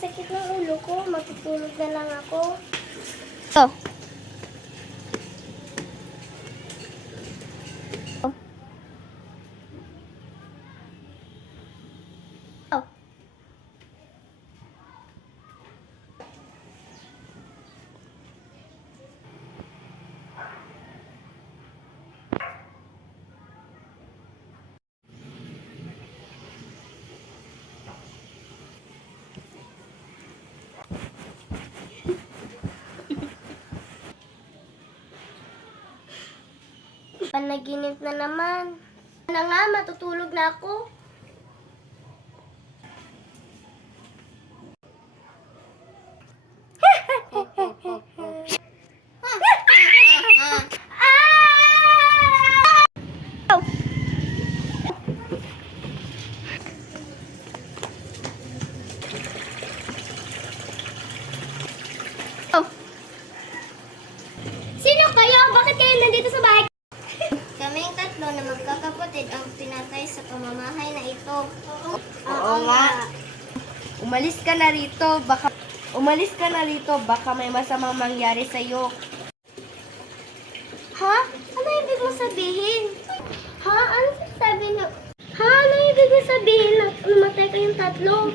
sakit ng ulo ko. Matutulog na lang ako. Oh. Oh. Panaginip na naman. Na nga, matutulog na ako. Oh. Sino kayo? Bakit kayo nandito sa bahay? Kaming tatlo na magkakapatid ang tinatay sa pamamahay na ito. Oo nga. Umalis ka na rito. Baka may masamang mangyari sa'yo. Ha? Ano ibig mo sabihin? Ha? Ano ibig mo sabihin na namatay kayong tatlo?